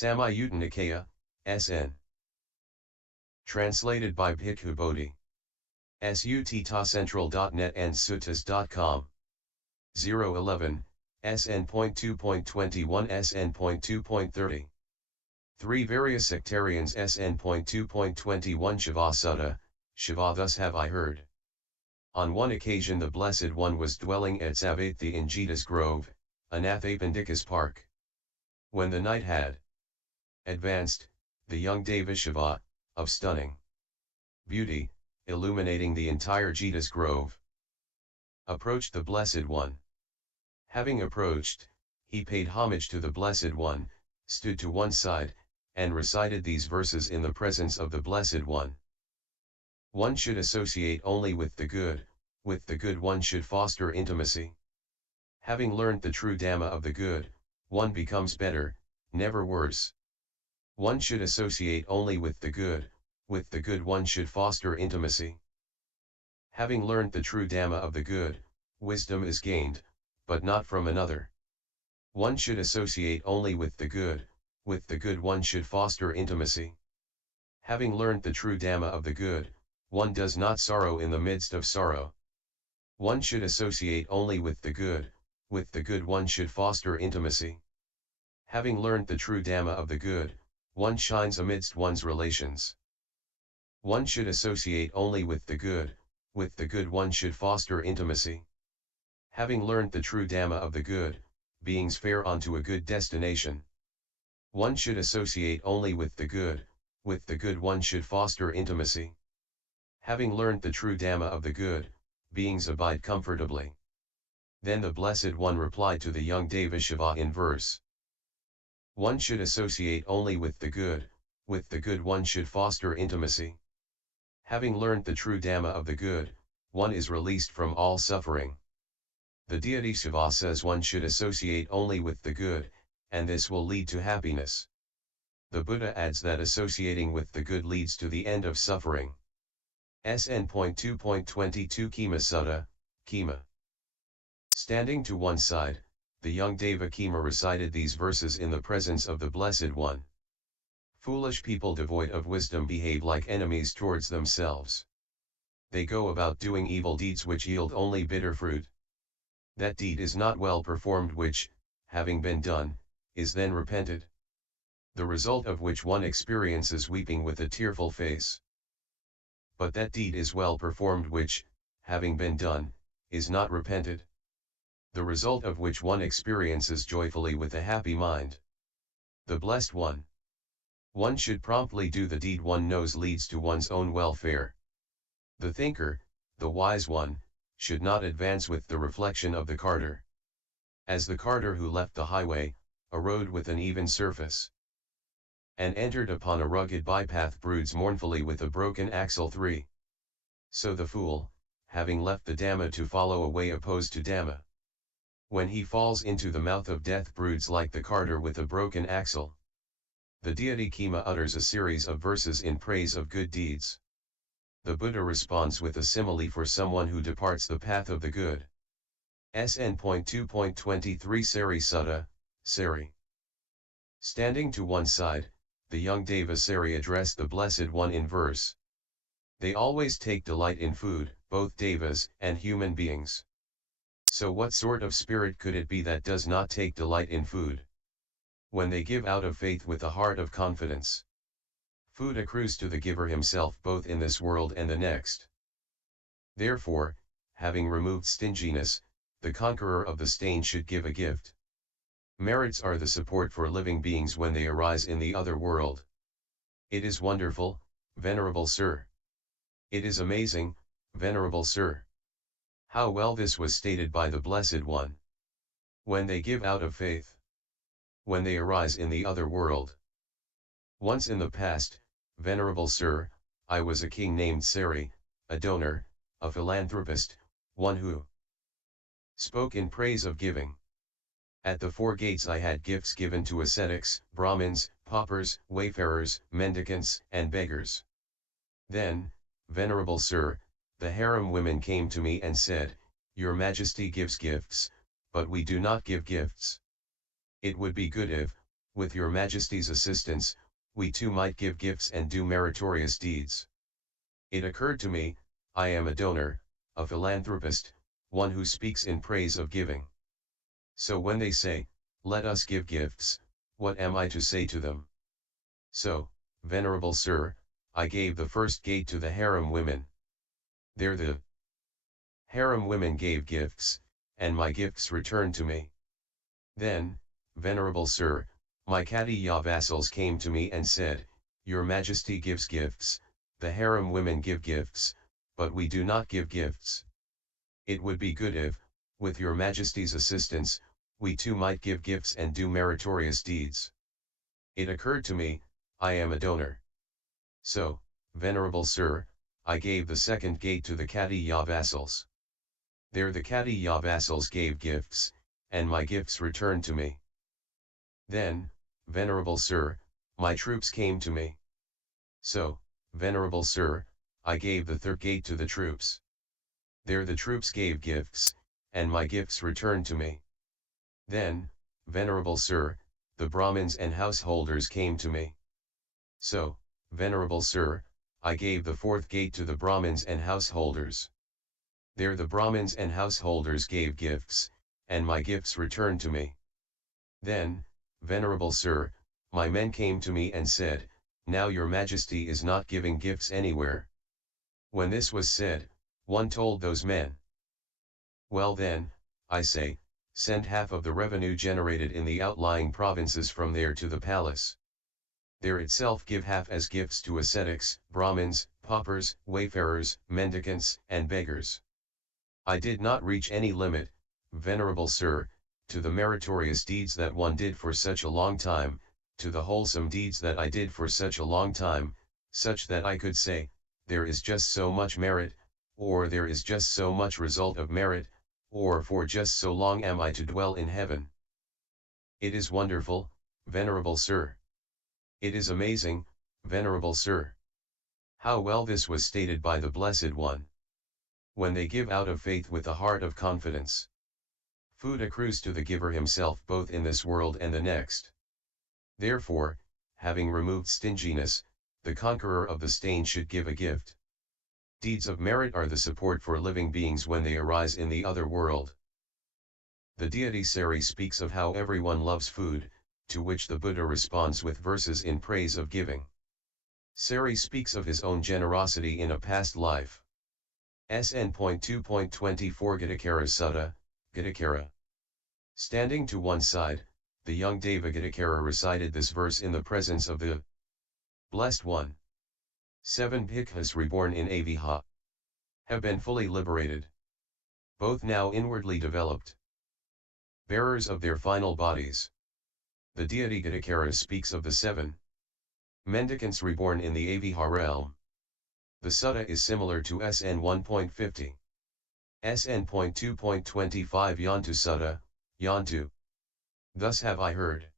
Samyutta Nikaya, SN. Translated by Bhikkhu Bodhi. Sutta.central.net and suttas.com. 011, SN.2.21-SN.2.30. 3 Various sectarians SN.2.21 Shiva Sutta, Shiva thus have I heard. On one occasion the Blessed One was dwelling at Savatthi in Jeta's Grove, Anathapindika's park. When the night had advanced, the young deva Shiva, of stunning beauty, illuminating the entire Jeta's Grove, approached the Blessed One. Having approached, he paid homage to the Blessed One, stood to one side, and recited these verses in the presence of the Blessed One. One should associate only with the good one should foster intimacy. Having learnt the true Dhamma of the good, one becomes better, never worse. One should associate only with the good one should foster intimacy. Having learnt the true Dhamma of the good, wisdom is gained, but not from another. One should associate only with the good one should foster intimacy. Having learnt the true Dhamma of the good, one does not sorrow in the midst of sorrow. One should associate only with the good one should foster intimacy. Having learnt the true Dhamma of the good, one shines amidst one's relations. One should associate only with the good one should foster intimacy. Having learnt the true Dhamma of the good, beings fare on to a good destination. One should associate only with the good one should foster intimacy. Having learnt the true Dhamma of the good, beings abide comfortably. Then the Blessed One replied to the young deva Shiva in verse. One should associate only with the good one should foster intimacy. Having learnt the true Dhamma of the good, one is released from all suffering. The deity Shiva says one should associate only with the good, and this will lead to happiness. The Buddha adds that associating with the good leads to the end of suffering. SN.2.22 Kema Sutta, Kema. Standing to one side, the young deva Kema recited these verses in the presence of the Blessed One. Foolish people devoid of wisdom behave like enemies towards themselves. They go about doing evil deeds which yield only bitter fruit. That deed is not well performed which, having been done, is then repented. The result of which one experiences weeping with a tearful face. But that deed is well performed which, having been done, is not repented. The result of which one experiences joyfully with a happy mind. The Blessed One. One should promptly do the deed one knows leads to one's own welfare. The thinker, the wise one, should not advance with the reflection of the carter. As the carter who left the highway, a road with an even surface, and entered upon a rugged bypath broods mournfully with a broken axle 3. So the fool, having left the Dhamma to follow a way opposed to Dhamma, when he falls into the mouth of death broods like the carter with a broken axle. The deity Kema utters a series of verses in praise of good deeds. The Buddha responds with a simile for someone who departs the path of the good. SN.2.23 Sari Sutta, Sari. Standing to one side, the young deva Sari addressed the Blessed One in verse. They always take delight in food, both devas and human beings. So what sort of spirit could it be that does not take delight in food? When they give out of faith with a heart of confidence, food accrues to the giver himself both in this world and the next. Therefore, having removed stinginess, the conqueror of the stain should give a gift. Merits are the support for living beings when they arise in the other world. It is wonderful, venerable sir. It is amazing, venerable sir. How well this was stated by the Blessed One. When they give out of faith, when they arise in the other world. Once in the past, venerable sir, I was a king named Sari, a donor, a philanthropist, one who spoke in praise of giving. At the 4 gates I had gifts given to ascetics, Brahmins, paupers, wayfarers, mendicants, and beggars. Then, venerable sir, the harem women came to me and said, Your Majesty gives gifts, but we do not give gifts. It would be good if, With your Majesty's assistance, we too might give gifts and do meritorious deeds. It occurred to me, I am a donor, a philanthropist, one who speaks in praise of giving. So when they say, let us give gifts, what am I to say to them? So, venerable sir, I gave the first gate to the harem women. There the harem women gave gifts, and my gifts returned to me. Then, venerable sir, my Katiya vassals came to me and said, Your Majesty gives gifts, the harem women give gifts, but we do not give gifts. It would be good if, with your Majesty's assistance, we too might give gifts and do meritorious deeds. It occurred to me, I am a donor. So, venerable sir, I gave the second gate to the Katiya vassals. There the Katiya vassals gave gifts, and my gifts returned to me. Then, venerable sir, my troops came to me. So, venerable sir, I gave the third gate to the troops. There the troops gave gifts, and my gifts returned to me. Then, venerable sir, the Brahmins and householders came to me. So, venerable sir, I gave the fourth gate to the Brahmins and householders. There the Brahmins and householders gave gifts, and my gifts returned to me. Then, venerable sir, my men came to me and said, Now your Majesty is not giving gifts anywhere. When this was said, one told those men, Well then, I say, send half of the revenue generated in the outlying provinces from there to the palace. There itself give half as gifts to ascetics, Brahmins, paupers, wayfarers, mendicants, and beggars. I did not reach any limit, venerable sir, to the meritorious deeds that one did for such a long time, to the wholesome deeds that I did for such a long time, such that I could say, there is just so much merit, or there is just so much result of merit, or for just so long am I to dwell in heaven. It is wonderful, venerable sir. It is amazing, venerable sir. How well this was stated by the Blessed One. When they give out of faith with a heart of confidence, food accrues to the giver himself both in this world and the next. Therefore, having removed stinginess, the conqueror of the stain should give a gift. Deeds of merit are the support for living beings when they arise in the other world. The deity Sari speaks of how everyone loves food, to which the Buddha responds with verses in praise of giving. Sari speaks of his own generosity in a past life. SN.2.24 Gidakara Sutta, Gidakara. Standing to one side, the young Deva Gidakara recited this verse in the presence of the Blessed One. 7 bhikkhus reborn in Aviha have been fully liberated, both now inwardly developed, bearers of their final bodies. The deity Gidakara speaks of the 7 mendicants reborn in the Aviha realm. The sutta is similar to SN.1.50. SN.2.25 Yantu Sutta, Yantu. Thus have I heard.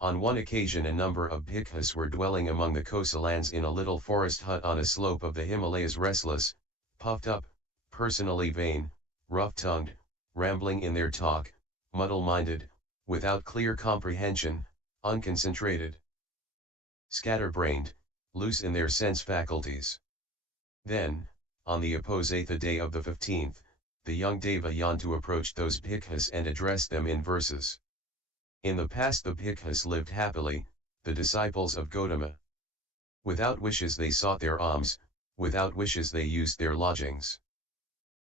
On one occasion a number of bhikkhus were dwelling among the Kosalans in a little forest hut on a slope of the Himalayas, restless, puffed up, personally vain, rough-tongued, rambling in their talk, muddle-minded, without clear comprehension, unconcentrated, scatterbrained, loose in their sense faculties. Then, on the Apposatha day of the 15th, the young Deva Yantu approached those bhikkhus and addressed them in verses. In the past the bhikkhus lived happily, the disciples of Gautama. Without wishes they sought their alms, without wishes they used their lodgings.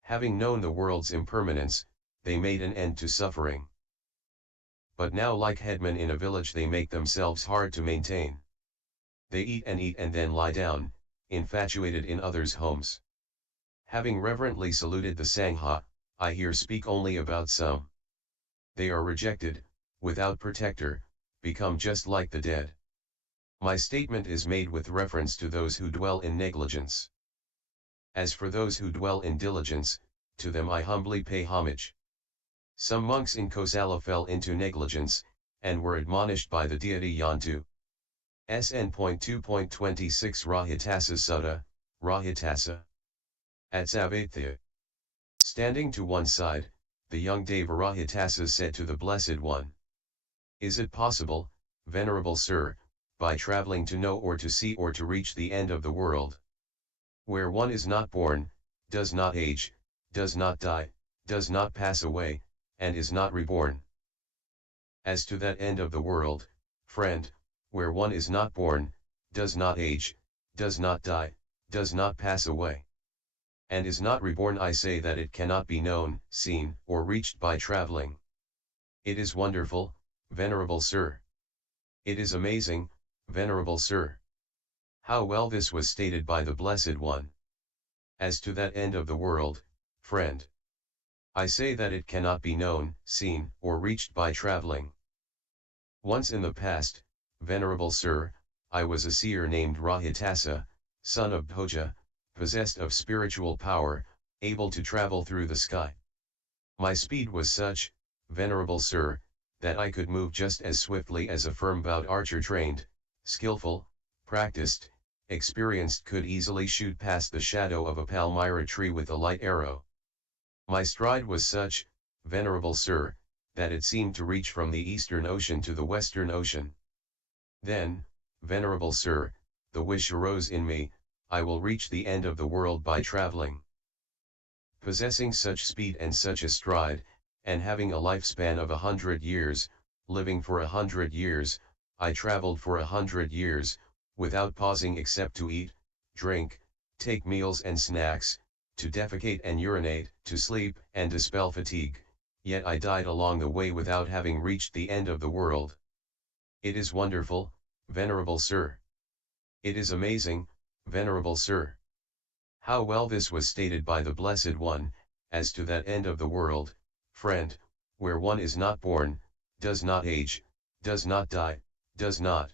Having known the world's impermanence, they made an end to suffering. But now like headmen in a village they make themselves hard to maintain. They eat and then lie down, infatuated in others' homes. Having reverently saluted the Sangha, I here speak only about some. They are rejected, without protector, become just like the dead. My statement is made with reference to those who dwell in negligence. As for those who dwell in diligence, to them I humbly pay homage. Some monks in Kosala fell into negligence, and were admonished by the deity Yantu. SN.2.26 Rohitassa Sutta, Rohitassa. At Savatthi. Standing to one side, the young Deva Rohitassa said to the Blessed One, Is it possible, venerable sir, by traveling to know or to see or to reach the end of the world. Where one is not born, does not age, does not die, does not pass away, and is not reborn. As to that end of the world, friend, where one is not born, does not age, does not die, does not pass away, and is not reborn, I say that it cannot be known, seen, or reached by traveling. It is wonderful, venerable sir. It is amazing, venerable sir. How well this was stated by the Blessed One. As to that end of the world, friend, I say that it cannot be known, seen, or reached by traveling. Once in the past, venerable sir, I was a seer named Rohitassa, son of Bhoja, possessed of spiritual power, able to travel through the sky. My speed was such, venerable sir, that I could move just as swiftly as a firm-bowed archer trained, skillful, practiced, experienced could easily shoot past the shadow of a palmyra tree with a light arrow. My stride was such, venerable sir, that it seemed to reach from the Eastern Ocean to the Western Ocean. Then, venerable sir, the wish arose in me, I will reach the end of the world by traveling. Possessing such speed and such a stride, and having a lifespan of 100 years, living for 100 years, I traveled for 100 years, without pausing except to eat, drink, take meals and snacks, to defecate and urinate, to sleep and dispel fatigue, yet I died along the way without having reached the end of the world. It is wonderful, venerable sir. It is amazing, venerable sir. How well this was stated by the Blessed One, as to that end of the world, friend, where one is not born, does not age, does not die, does not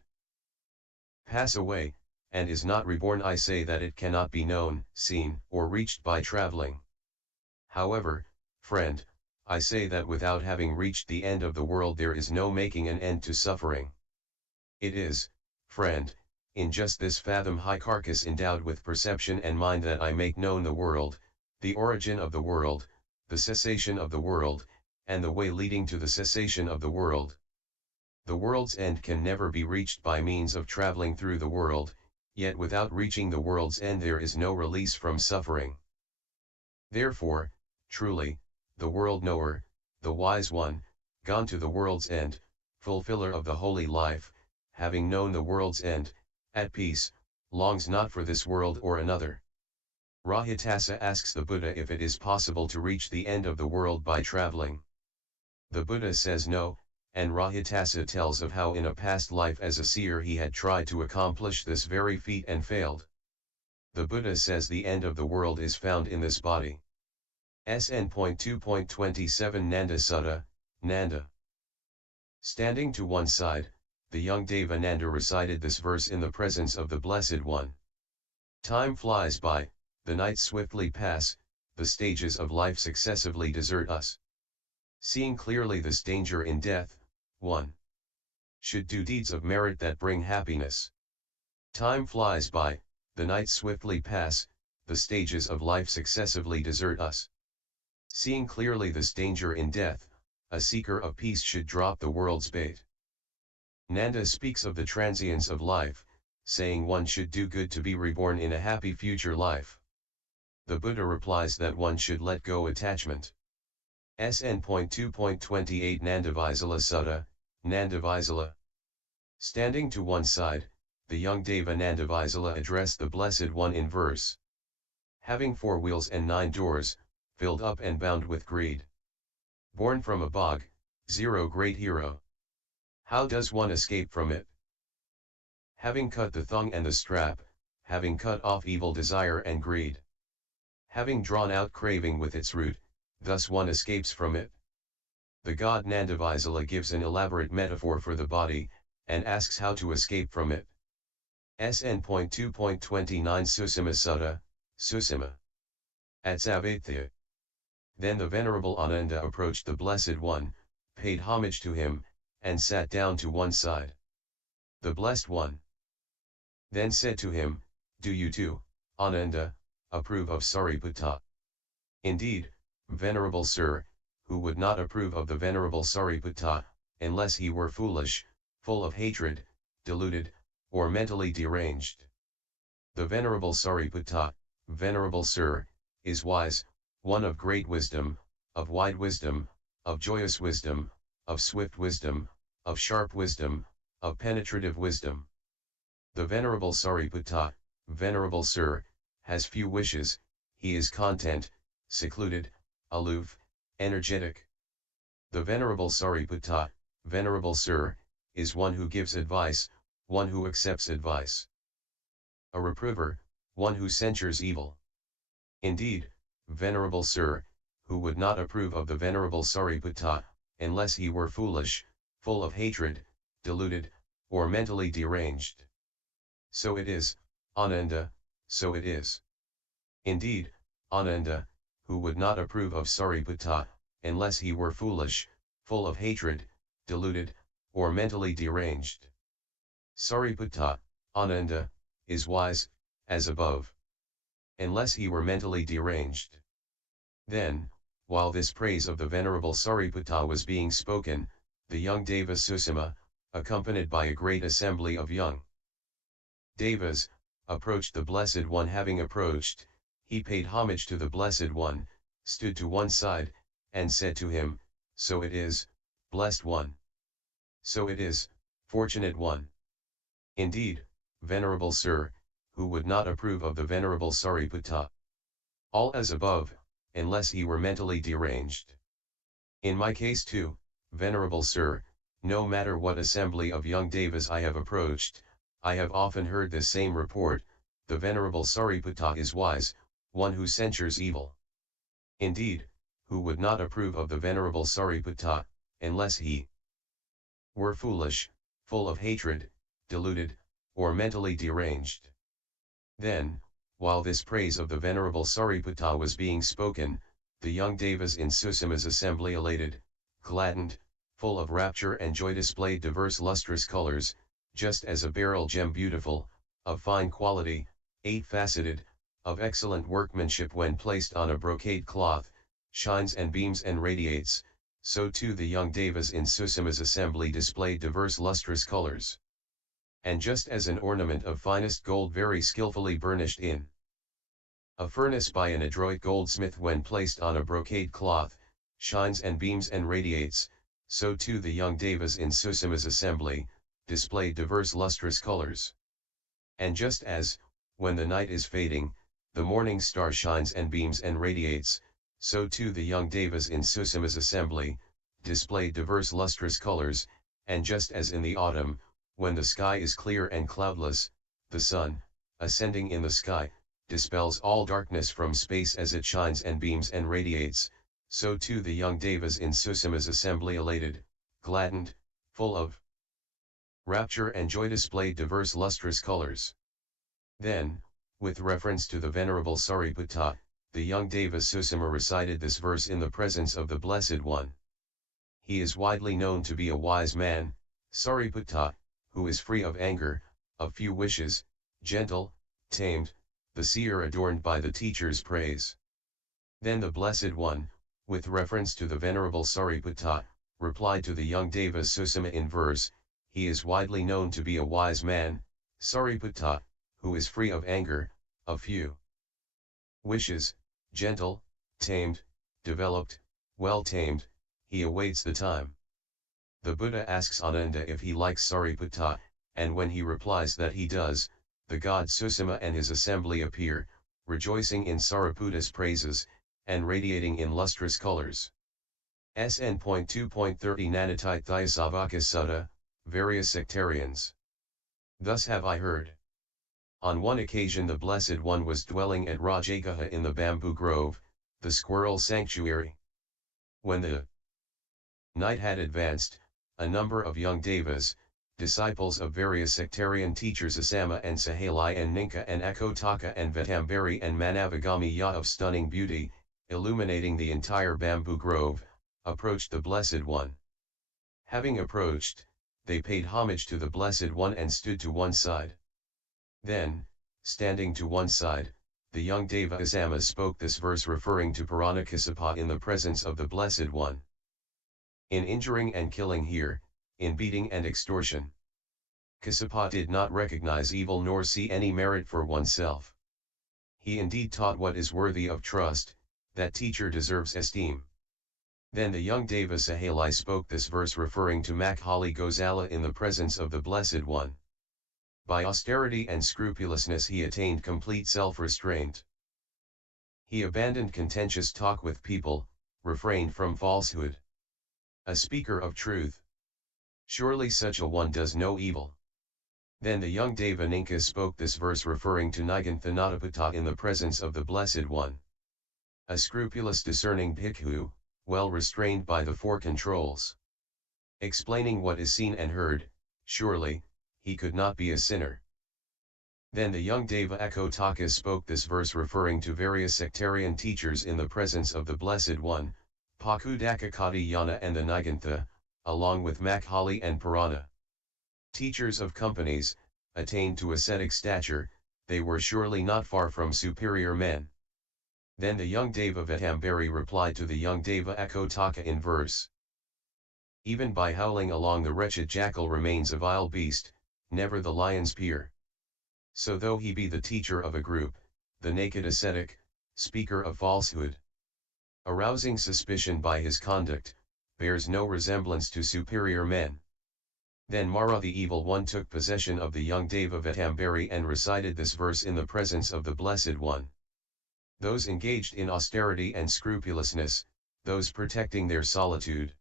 pass away, and is not reborn. I say that it cannot be known, seen, or reached by traveling. However, friend, I say that without having reached the end of the world there is no making an end to suffering. It is, friend, in just this fathom-high carcass endowed with perception and mind that I make known the world, the origin of the world, the cessation of the world, and the way leading to the cessation of the world. The world's end can never be reached by means of traveling through the world, yet without reaching the world's end there is no release from suffering. Therefore, truly, the world knower, the wise one, gone to the world's end, fulfiller of the holy life, having known the world's end, at peace, longs not for this world or another. Rohitassa asks the Buddha if it is possible to reach the end of the world by traveling. The Buddha says no, and Rohitassa tells of how in a past life as a seer he had tried to accomplish this very feat and failed. The Buddha says the end of the world is found in this body. SN.2.27 Nanda Sutta, Nanda. Standing to one side, the young Deva Nanda recited this verse in the presence of the Blessed One. Time flies by, the nights swiftly pass, the stages of life successively desert us. Seeing clearly this danger in death, one should do deeds of merit that bring happiness. Time flies by, the nights swiftly pass, the stages of life successively desert us. Seeing clearly this danger in death, a seeker of peace should drop the world's bait. Nanda speaks of the transience of life, saying one should do good to be reborn in a happy future life. The Buddha replies that one should let go attachment. SN.2.28 Nandavisala Sutta, Nandavisala. Standing to one side, the young Deva Nandavisala addressed the Blessed One in verse. Having 4 wheels and 9 doors, filled up and bound with greed. Born from a bog, 0 great hero. How does one escape from it? Having cut the thong and the strap, having cut off evil desire and greed. Having drawn out craving with its root, thus one escapes from it. The god Nandavisala gives an elaborate metaphor for the body, and asks how to escape from it. SN.2.29 Susima Sutta, Susima. At Savatthi. Then the Venerable Ananda approached the Blessed One, paid homage to him, and sat down to one side. The Blessed One then said to him, "Do you too, Ananda, approve of Sariputta?" Indeed, Venerable Sir, who would not approve of the Venerable Sariputta, unless he were foolish, full of hatred, deluded, or mentally deranged. The Venerable Sariputta, Venerable Sir, is wise, one of great wisdom, of wide wisdom, of joyous wisdom, of swift wisdom, of sharp wisdom, of penetrative wisdom. The Venerable Sariputta, Venerable Sir, has few wishes, he is content, secluded, aloof, energetic. The Venerable Sariputta, Venerable Sir, is one who gives advice, one who accepts advice. A reprover, one who censures evil. Indeed, Venerable Sir, who would not approve of the Venerable Sariputta, unless he were foolish, full of hatred, deluded, or mentally deranged. So it is, Ananda, so it is. Indeed, Ananda, who would not approve of Sariputta, unless he were foolish, full of hatred, deluded, or mentally deranged. Sariputta, Ananda, is wise, as above. Unless he were mentally deranged. Then, while this praise of the Venerable Sariputta was being spoken, the young Deva Susima, accompanied by a great assembly of young Devas, approached the Blessed One. Having approached, he paid homage to the Blessed One, stood to one side, and said to him, "So it is, Blessed One. So it is, Fortunate One." Indeed, Venerable Sir, who would not approve of the Venerable Sariputta? All as above, unless he were mentally deranged. In my case too, Venerable Sir, no matter what assembly of young Devas I have approached, I have often heard this same report: the Venerable Sariputta is wise, one who censures evil. Indeed, who would not approve of the Venerable Sariputta, unless he were foolish, full of hatred, deluded, or mentally deranged? Then, while this praise of the Venerable Sariputta was being spoken, the young Devas in Susima's assembly, elated, gladdened, full of rapture and joy, displayed diverse lustrous colors, just as a beryl gem, beautiful, of fine quality, eight-faceted, of excellent workmanship, when placed on a brocade cloth, shines and beams and radiates, so too the young Devas in Susima's assembly displayed diverse lustrous colors. And just as an ornament of finest gold, very skillfully burnished in a furnace by an adroit goldsmith, when placed on a brocade cloth, shines and beams and radiates, so too the young Devas in Susima's assembly displayed diverse lustrous colors. And just as, when the night is fading, the morning star shines and beams and radiates, so too the young Devas in Susima's assembly displayed diverse lustrous colors. And just as in the autumn, when the sky is clear and cloudless, the sun, ascending in the sky, dispels all darkness from space as it shines and beams and radiates, so too the young Devas in Susima's assembly, elated, gladdened, full of rapture and joy, displayed diverse lustrous colors. Then, with reference to the Venerable Sariputta, the young Deva Susima recited this verse in the presence of the Blessed One. He is widely known to be a wise man, Sariputta, who is free of anger, of few wishes, gentle, tamed, the seer adorned by the teacher's praise. Then the Blessed One, with reference to the Venerable Sariputta, replied to the young Deva Susima in verse: he is widely known to be a wise man, Sariputta, who is free of anger, of few wishes, gentle, tamed, developed, well tamed, he awaits the time. The Buddha asks Ananda if he likes Sariputta, and when he replies that he does, the god Susima and his assembly appear, rejoicing in Sariputta's praises, and radiating in lustrous colors. SN.2.30 Nanatithya Sutta, various sectarians. Thus have I heard. On one occasion the Blessed One was dwelling at Rajagaha in the bamboo grove, the squirrel sanctuary. When the night had advanced, a number of young Devas, disciples of various sectarian teachers Asama and Sahalai and Ninka and Akotaka and Vetambari and Manavagamiya, of stunning beauty, illuminating the entire bamboo grove, approached the Blessed One. Having approached, they paid homage to the Blessed One and stood to one side. Then, standing to one side, the young Deva Asama spoke this verse referring to Paranakasapa in the presence of the Blessed One. In injuring and killing here, in beating and extortion. Kassapa did not recognize evil nor see any merit for oneself. He indeed taught what is worthy of trust, that teacher deserves esteem. Then the young Deva Sahali spoke this verse referring to Makhali Gosala in the presence of the Blessed One. By austerity and scrupulousness he attained complete self-restraint. He abandoned contentious talk with people, refrained from falsehood. A speaker of truth. Surely such a one does no evil. Then the young Deva Ninka spoke this verse referring to Niganthanatapata in the presence of the Blessed One. A scrupulous discerning bhikkhu, well restrained by the four controls. Explaining what is seen and heard, surely, he could not be a sinner. Then the young Deva Ekotaka spoke this verse referring to various sectarian teachers in the presence of the Blessed One, Pakudakakati Yana and the Nigantha, along with Makhali and Purana. Teachers of companies, attained to ascetic stature, they were surely not far from superior men. Then the young Deva Vatambari replied to the young Deva Ekotaka in verse. Even by howling along the wretched jackal remains a vile beast, never the lion's peer. So though he be the teacher of a group, the naked ascetic, speaker of falsehood, arousing suspicion by his conduct, bears no resemblance to superior men. Then Mara the evil one took possession of the young Deva Vatambari and recited this verse in the presence of the Blessed One. Those engaged in austerity and scrupulousness, those protecting their solitude,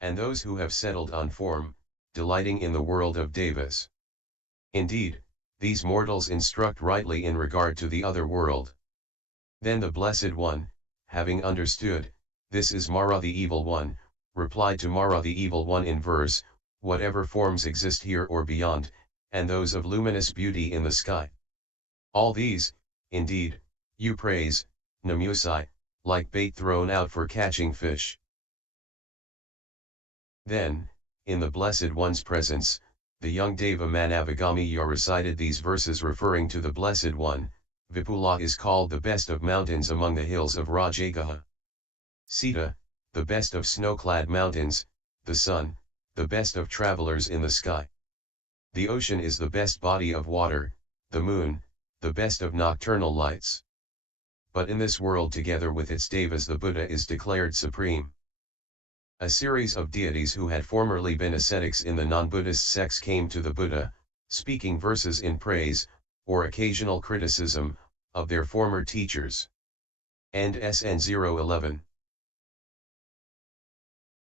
and those who have settled on form, delighting in the world of devas. Indeed, these mortals instruct rightly in regard to the other world. Then the Blessed One, having understood, this is Mara the evil one, replied to Mara the evil one in verse, whatever forms exist here or beyond, and those of luminous beauty in the sky. All these, indeed, you praise, Namusai, like bait thrown out for catching fish. Then, in the Blessed One's presence, the young Deva Manavagamiya recited these verses referring to the Blessed One. Vipula is called the best of mountains among the hills of Rajagaha. Sita, the best of snow-clad mountains, the sun, the best of travelers in the sky. The ocean is the best body of water, the moon, the best of nocturnal lights. But in this world together with its devas the Buddha is declared supreme. A series of deities who had formerly been ascetics in the non-Buddhist sects came to the Buddha, speaking verses in praise, or occasional criticism, of their former teachers. End SN.2.21